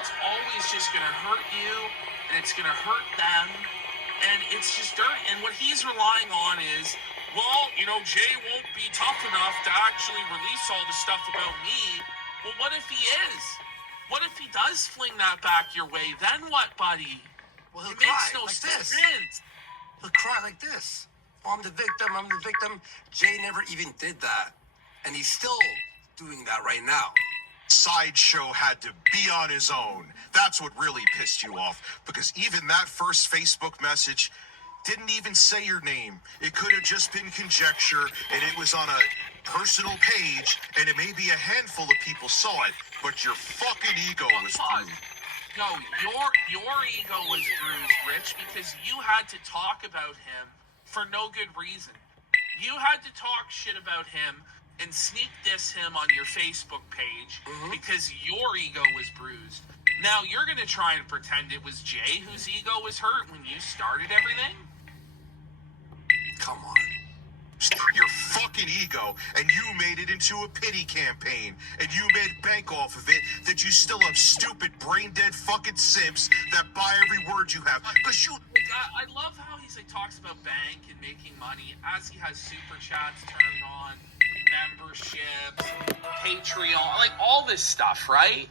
it's always just going to hurt you, and it's going to hurt them, and it's just dirt. And what he's relying on is, well, Jay won't be tough enough to actually release all the stuff about me. Well, what if he is? What if he does fling that back your way? Then what, buddy? Well, he'll it makes cry no like sense. This. He'll cry like this. Oh, I'm the victim. Jay never even did that. And he's still doing that right now. Sideshow had to be on his own. That's what really pissed you off. Because even that first Facebook message didn't even say your name. It could have just been conjecture, and it was on a personal page, and it may be a handful of people saw it, but your fucking ego was bruised. No, your ego was bruised, Rich, because you had to talk about him for no good reason. You had to talk shit about him and sneak diss him on your Facebook page because your ego was bruised. Now you're going to try and pretend it was Jay whose ego was hurt when you started everything? Come on. Your fucking ego, and you made it into a pity campaign, and you made bank off of it, that you still have stupid, brain-dead fucking simps that buy every word you have. Because you... I love how he talks about bank and making money as he has super chats turned on, memberships, Patreon, like all this stuff, right?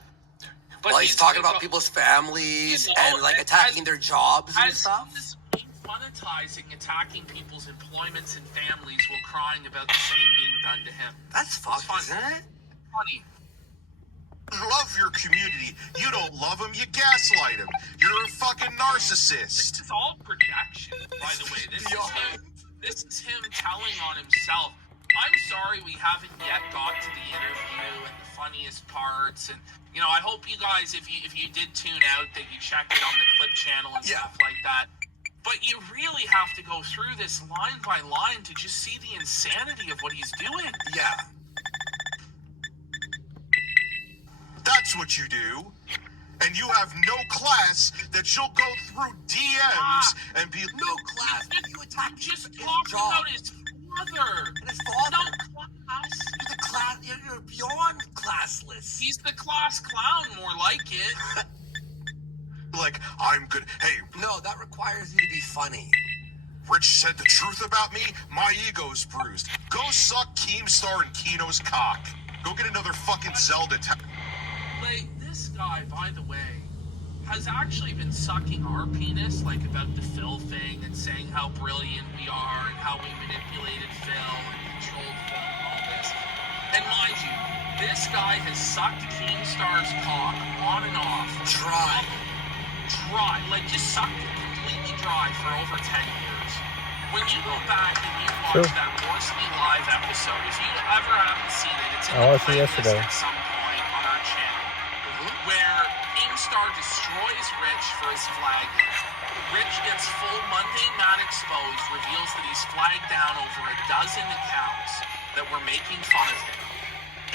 But he's talking about people's families and attacking their jobs and stuff. Monetizing, attacking people's employments and families while crying about the same being done to him. That's fucked, isn't it? Funny. Love your community. You don't love them, you gaslight them. You're a fucking narcissist. This is all projection, by the way. This is him telling on himself. I'm sorry we haven't yet got to the interview and the funniest parts, and I hope you guys, if you did tune out, that you checked it on the clip channel and stuff like that. But you really have to go through this line by line to just see the insanity of what he's doing. Yeah. That's what you do. And you have no class that you'll go through DMs and be... No class. You attack just talk about his father. And his father. No class. You're beyond classless. He's the class clown, more like it. Like, I'm good. Hey. No, that requires you to be funny. Rich said the truth about me. My ego's bruised. Go suck Keemstar and Kino's cock. Go get another fucking Zelda. This guy, by the way, has actually been sucking our penis, about the Phil thing and saying how brilliant we are and how we manipulated Phil and controlled Phil and all this. And mind you, this guy has sucked Keemstar's cock on and off. Dry, just sucked it completely dry for over 10 years. When you go back and you watch that Warski live episode, if you ever haven't seen it, it's in the playlist at some point on our channel, where Keemstar destroys Rich for his flagging. Rich gets full Monday Night Exposed, reveals that he's flagged down over a dozen accounts that were making fun of him.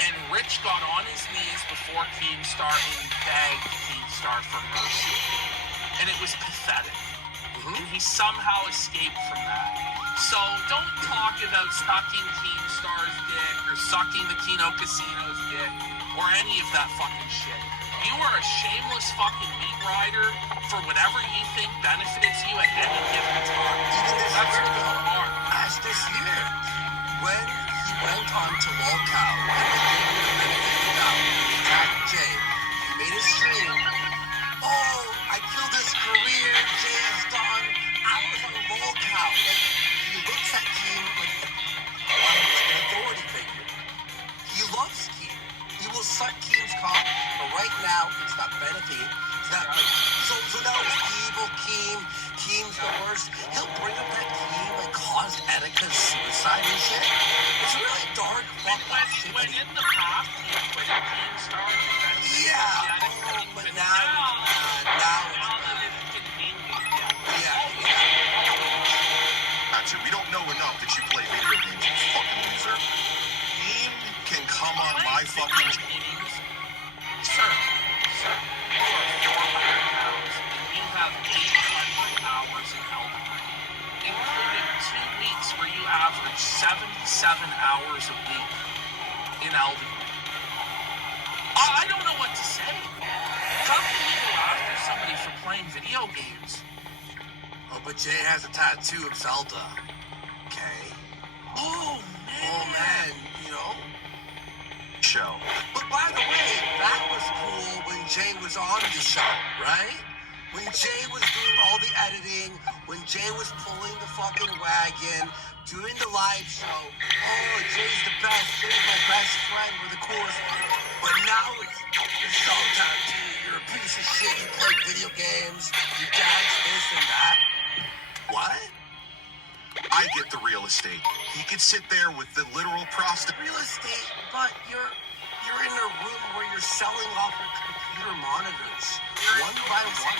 And Rich got on his knees before Keemstar and begged Keemstar for mercy. And it was pathetic. And he somehow escaped from that. So don't talk about sucking Keemstar's dick or sucking the Kino Casino's dick or any of that fucking shit. You are a shameless fucking meat rider for whatever you think benefits you at any given time. That's what you are. As this year, when he went on to Lolcow and he attacked Jay, he made a stream. Oh, I killed his career, Jay's done. I was on a Lolcow. He looks at Keem like an authority figure. He loves Keem. He will suck Keem's cock, but right now it's not benefiting. It's not so now it's evil Keem. Keem's the worst. He'll bring up that Keem caused Etika's suicide and shit. It's really dark, fucked up shit. When in the past he quitted Keemstar, but now we don't know enough that you play video games, you fucking loser. Keem can come on my fucking... Sir, you are 400 pounds, and you have 800 hours in Elden Ring, including 2 weeks where you average 77 hours a week in Elden Ring. I don't know what to say. How can you games. Oh, but Jay has a tattoo of Zelda. Okay. Oh man, you know. Show. But by the way, that was cool when Jay was on the show, right? When Jay was doing all the editing, when Jay was pulling the fucking wagon, doing the live show. Oh, Jay's the best. Jay's my best friend. We're the coolest. But now it's so tattoo. You're a piece of shit. You play video games. Your dad's this and that. What? I get the real estate. He could sit there with the literal prostitute. Real estate, but you're in a room where you're selling off your computer monitors, one by one.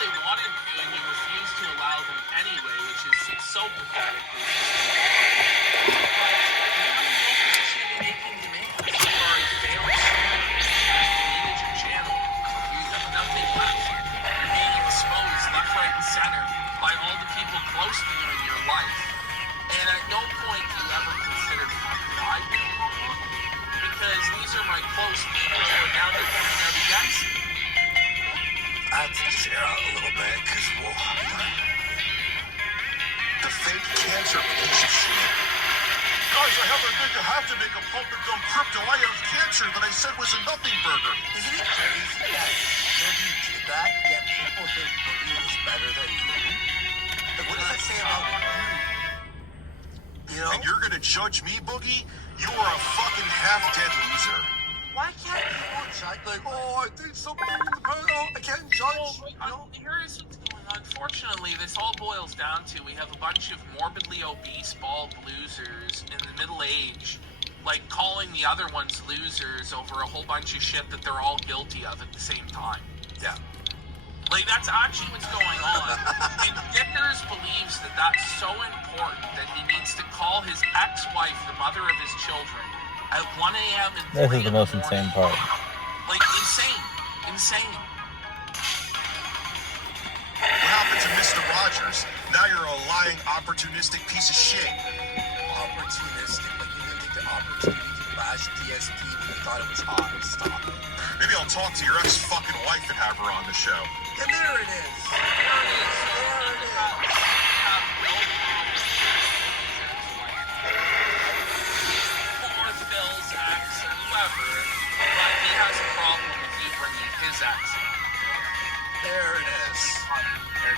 They wanted to, and you refused to allow them anyway, which is so pathetic. Making demands. You are a failed manage your channel. You have nothing left. You're being exposed left, right, and center by all the people close to you in your life. And at no point do you ever consider why I do because these are my close people who are now coming out against me. I have to chill out a little bit, because The fake cancer piece of shit. Guys, I have to make a pump and dump crypto. I have cancer that I said was a nothing burger. isn't it crazy that Boogie did that, yet people think Boogie is better than you? Like, what does that say about you? You know? And you're gonna judge me, Boogie? You are a fucking half-dead loser. Why can't people judge? Like, oh, I did something in the past. Oh, I can't judge. Here is what's going on. Unfortunately, this all boils down to we have a bunch of morbidly obese, bald losers in the middle age, like calling the other ones losers over a whole bunch of shit that they're all guilty of at the same time. Yeah. Like, that's actually what's going on. And Dickers believes that that's so important that he needs to call his ex-wife, the mother of his children, at 1 a.m. and 3 This is the most morning. insane part. Like, insane. Insane. What happened to Mr. Rogers? Now you're a lying, opportunistic piece of shit. Opportunistic. Like, you didn't take the opportunity to bash DSP when you thought it was hot. Stop. Maybe I'll talk to your ex-fucking wife and have her on the show. And there it is. There it is. There it is. Or Phil's ex or whoever, but he has a problem with you bringing his ex in. There it is.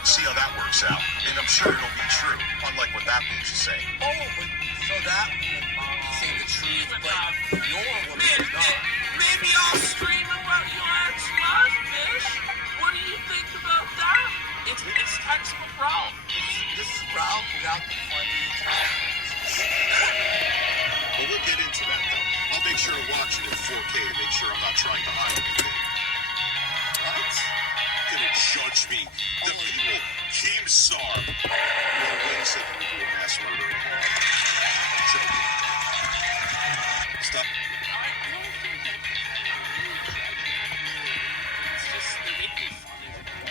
See how that works out. And I'm sure it'll be true, unlike what that bitch is saying. Oh, but so that would say the truth, but your woman is not. Maybe I'll stream about your ex-wife, bitch. What do you think about that? It's textbook Ralph. This is Ralph without the funny Well, we'll get into that, though. I'll make sure to watch it in 4K to make sure I'm not trying to hide anything. What? Gonna judge me. The people, James Saar. Well, Wayne said he would do a mass murder. Joking. Stop.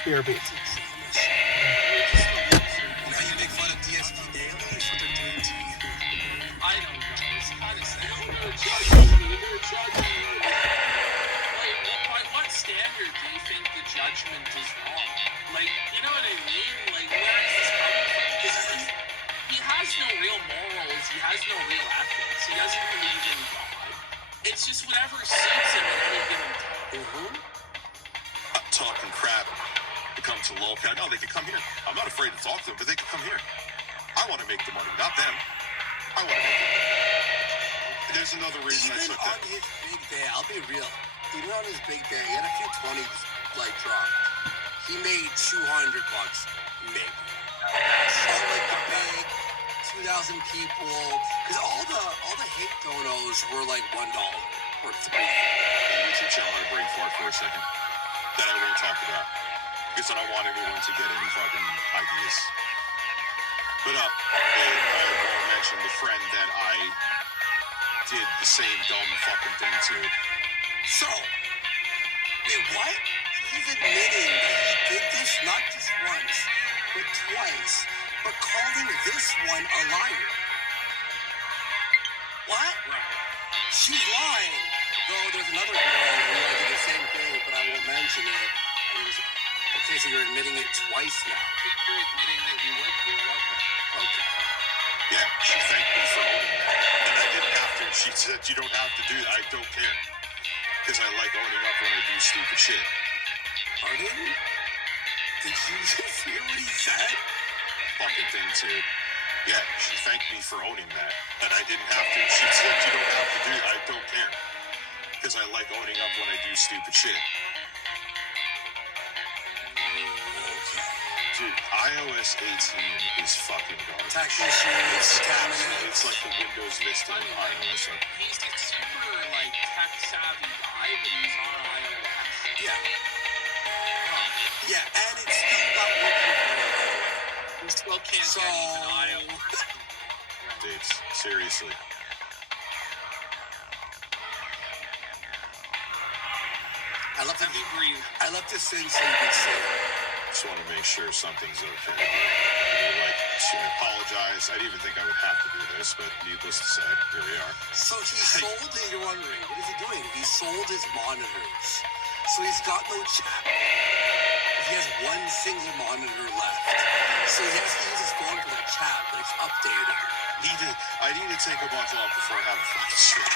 Beer beats. Now you make fun of DSP Daily? That's what they're doing to you. I don't know. It's kind of sad. They're judging me. Like, by what standard do you think the judgment is wrong? Like, you know what I mean? Like, where is this coming from? Because he has no real morals. He has no real ethics. He doesn't believe in God. It's just whatever suits him at any given time. I'm talking crap. They come to locale. No, they can come here. I'm not afraid to talk to them, but they can come here. I want to make the money, not them. I want to make it. There's another reason I Even took on that. his big day, I'll be real. Even on his big day, he had a few 20s like dropped. He made $200, maybe. On like the big 2,000 people, because all the hate donos were like $1 or $3. YouTube channel had a brain fart for a second that I won't talk about because I don't want anyone to get any fucking ideas. But I won't mention the friend that I did the same dumb fucking thing to. So, wait, what? He's admitting that he did this not just once, but twice, but calling this one a liar. What? Right. She's lying. Though there's another girl who I did the same thing, but I won't mention it. Okay, so you're admitting it twice now. You're admitting that you would do it. Okay. Yeah, she thanked me for owning that. And I didn't have to. She said, you don't have to do that. I don't care. Because I like owning up when I do stupid shit. Pardon? Did you just hear what he said? Fucking thing, too. Yeah, she thanked me for owning that. And I didn't have to. She said, you don't have to do that. I don't care. Because I like owning up when I do stupid shit. Dude, iOS 18 is fucking garbage. Tech issues, It's like the Windows Vista in iOS. He's a super, like, tech-savvy guy, but he's on iOS. Yeah. Yeah, and it's still not working for him. We still can't So- get even iOS. Dude, seriously. I love to sing so you can sing. Just want to make sure something's okay. Like, to apologize. I didn't even think I would have to do this, but needless to say, here we are. So he sold it, you're wondering, what is he doing? He sold his monitors. So he's got no chat. He has one single monitor left. So he has to use his phone for the chat, but it's updated. I need to take a month off before I have a fucking stream.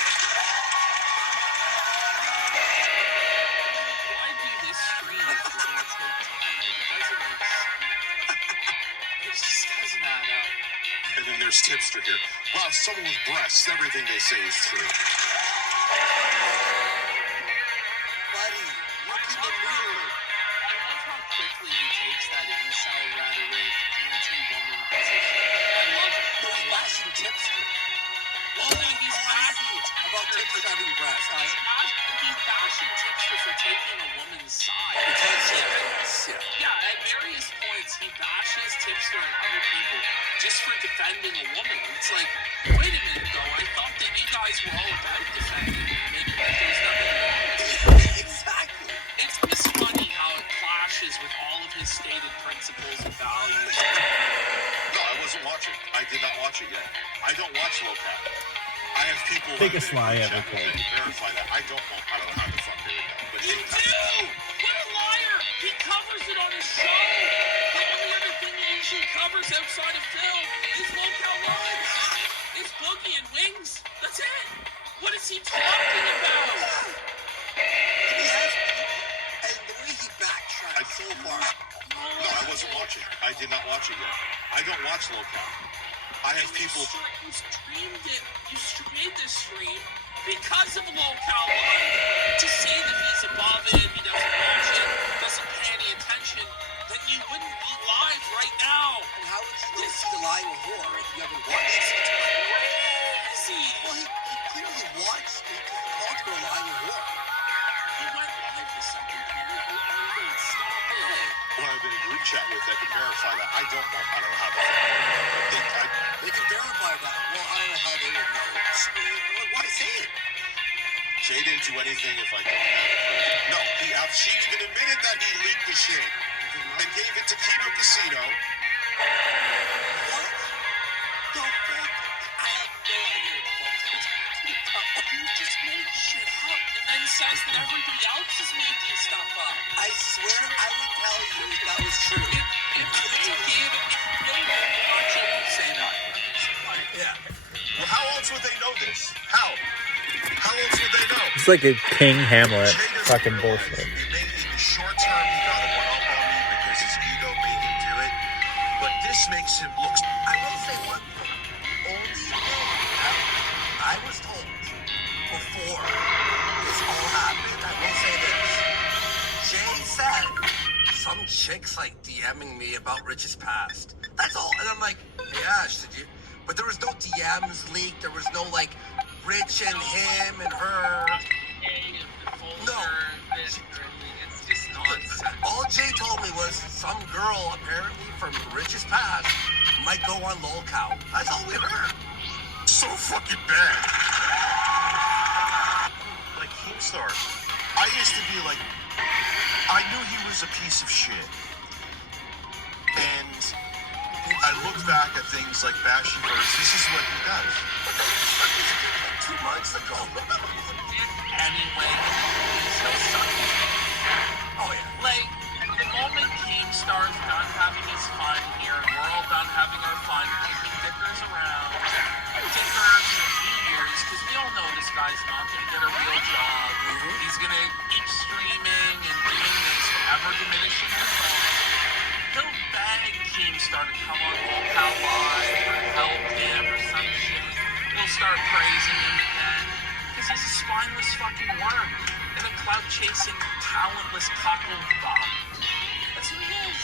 Why do this stream if we're going to take time? It just doesn't add up. And then there's Tipster here. Wow, someone with breasts. Everything they say is true. Buddy, look in the mirror. I love how quickly he takes that incel rhetoric, anti-woman position. I love it. No, he's bashing Tipster. Well, he's bashing About Tipster having breasts. He's bashing Tipster for taking a woman's side. Because he has breasts, yeah. Yeah, at various points, he bashes Tipster and other people just for defending a woman. It's like, wait a minute, though. I thought that you guys were all about defending women, but there's nothing wrong with it. Exactly. It's just funny how it clashes with all of his stated principles and values. No, I wasn't watching. I did not watch it yet. I don't watch Locap. I have people who Biggest lie ever told. verify that. I don't know how the fuck they would know. But You do! What a liar! He covers it on his show! The only other thing he usually covers outside of Phil is Locale Live. Is Boogie and Wings. That's it! What is he talking about? And he has people. And the way he backtracked so far. No, I wasn't watching. I did not watch it yet. I don't watch Locap. I have people. You streamed it. You made this stream because of Locale Live. To say that he's above it, he doesn't watch it, doesn't pay any attention, then you wouldn't be live right now. And how would you know he's a lying whore if you haven't watched it? Crazy. Well, he clearly watched it. He called her a lying whore. He went live the second period. Everybody stop it. When I've been in a group chat with that can verify that. I don't know how to. They can verify that. Well, I don't know how they would know. Why say it? Jay didn't do anything if I don't have it. No, she even admitted that he leaked the shit and gave it to Kino Casino. What? The fuck? I have no idea what the fuck you're talking about. You just make shit up and then says that everybody else is making stuff up. I swear I would tell you if that was true. If they don't watch it, say that. Yeah. Well, how else would they know this? How? How else would they know? It's like a King Hamlet Jay doesn't fucking realize bullshit. In the short term, he got a one-up on me because his ego made him do it. But this makes him look. I will say one thing. Only thing I was told before this all happened, I will say this. Jay said some chick's like DMing me about Rich's past. That's all. And I'm like, hey Ash, did you? But there was no DMs leaked. There was no like Rich and him and her. No. It's just nonsense. All Jay told me was some girl apparently from Rich's past might go on lolcow. That's all we heard. So fucking bad. Like Keemstar. I used to be like, I knew he was a piece of shit. And I look back at things like Bashy Verse. This is what he does. But then it took like 2 months. Barnsicle. Anyway, he still sucks. Oh, yeah. Like, the moment Keemstar's done having his fun here, and we're all done having our fun, keeping Dickers around, Dickers in a few years, because we all know this guy's not going to get a real job. He's going to keep streaming and doing this, forever diminishing his own. He'll beg Keemstar to come on Lolcow Live or help him or some shit. He'll start praising him again, because he's a spineless fucking worm and a clout-chasing, talentless cuckold bot. That's who he is.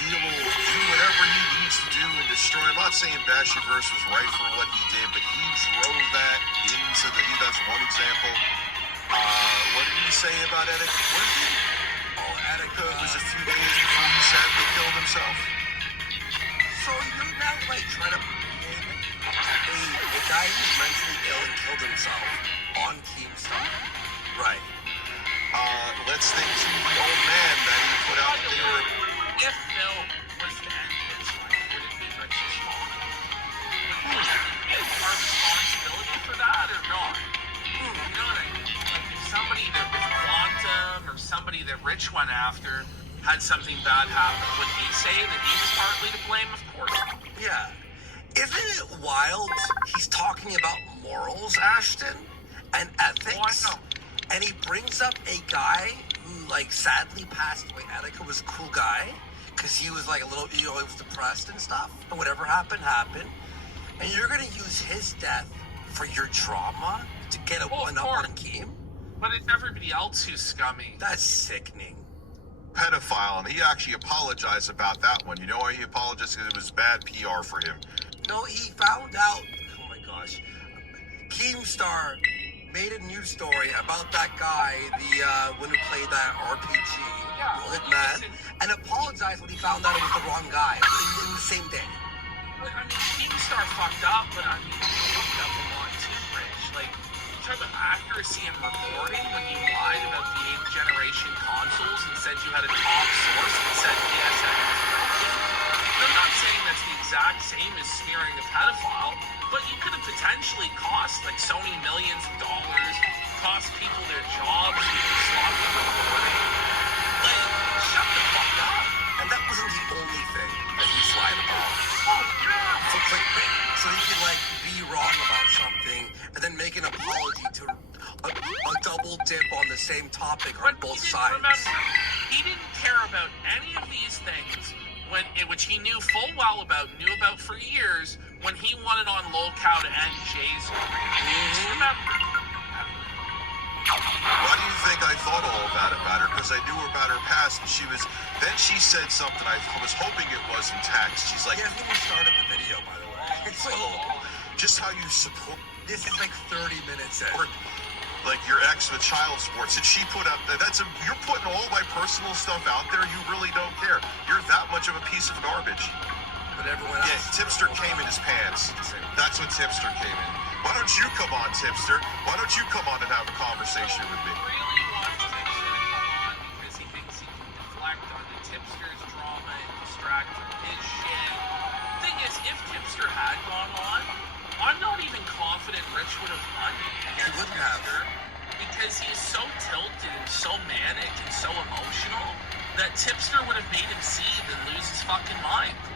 He will do whatever he needs to do and destroy. I'm not saying Bashiverse was right for what he did, but he drove that into the. That's one example. What did he say about Etika? Etika was a few days before he sadly killed himself. So you're now like trying to blame a guy who's mentally ill and killed himself on Keemstar? Right. Let's think to the old man that he put out there. If Bill was to end his life, would it be Rich's fault? Would he take our responsibility for that or not? You know what I mean? Like if somebody that Quantum or somebody that Rich went after had something bad happen, would he say that he was partly to blame? Of course. Yeah. Isn't it wild? He's talking about morals, Ashton, and ethics. Oh, I know. And he brings up a guy who, like, sadly passed away. Etika was a cool guy because he was like a little, he was depressed and stuff. And whatever happened, happened. And you're gonna use his death for your trauma to get a one-up on Keem? But it's everybody else who's scummy. That's sickening. Pedophile, and he actually apologized about that one. You know why he apologized? Because it was bad PR for him. No, he found out. Oh my gosh, Keemstar made a news story about that guy, the one who played that RPG, the Hitman, and apologized when he found out it was the wrong guy in the same day. I mean, Keemstar fucked up, but I mean, he fucked up a lot too, Rich. Like, you talk about accuracy in reporting when you lied about the 8th generation consoles and said you had a top source that said PSN was broken. I'm not saying that's the exact same as smearing a pedophile, but you could have potentially cost like Sony millions of dollars, cost people their jobs, sloppy reporting. Like, shut the fuck up. And that wasn't the only thing that he lied about. Oh, yeah. For clickbait. So he could like be wrong about something and then make an apology to a double dip on the same topic on both sides. Remember, he didn't care about any of these things which he knew full well about, knew about for years, when he wanted on Lolcow to end Jay's. Just remember. Why do you think I thought all of that about her? Because I knew about her past, and then she said something I was hoping it was in text. She's like, He hasn't even started the video, by the way. It's just how you support, this is like 30 minutes in. like your ex with child sports, and she put up, you're putting all my personal stuff out there, you really don't care. You're that much of a piece of garbage. But everyone else... Yeah, Tipster came in his pants. That's what Tipster came in. Why don't you come on, Tipster? Why don't you come on and have a conversation with me? He really wants Tipster to come on because he thinks he can deflect onto Tipster's drama and distract from his shit. Thing is, if Tipster had gone on, I'm not even confident Rich would have won. He wouldn't have. Because he's so tilted and so manic and so emotional that Tipster would have made him seethe and lose his fucking mind.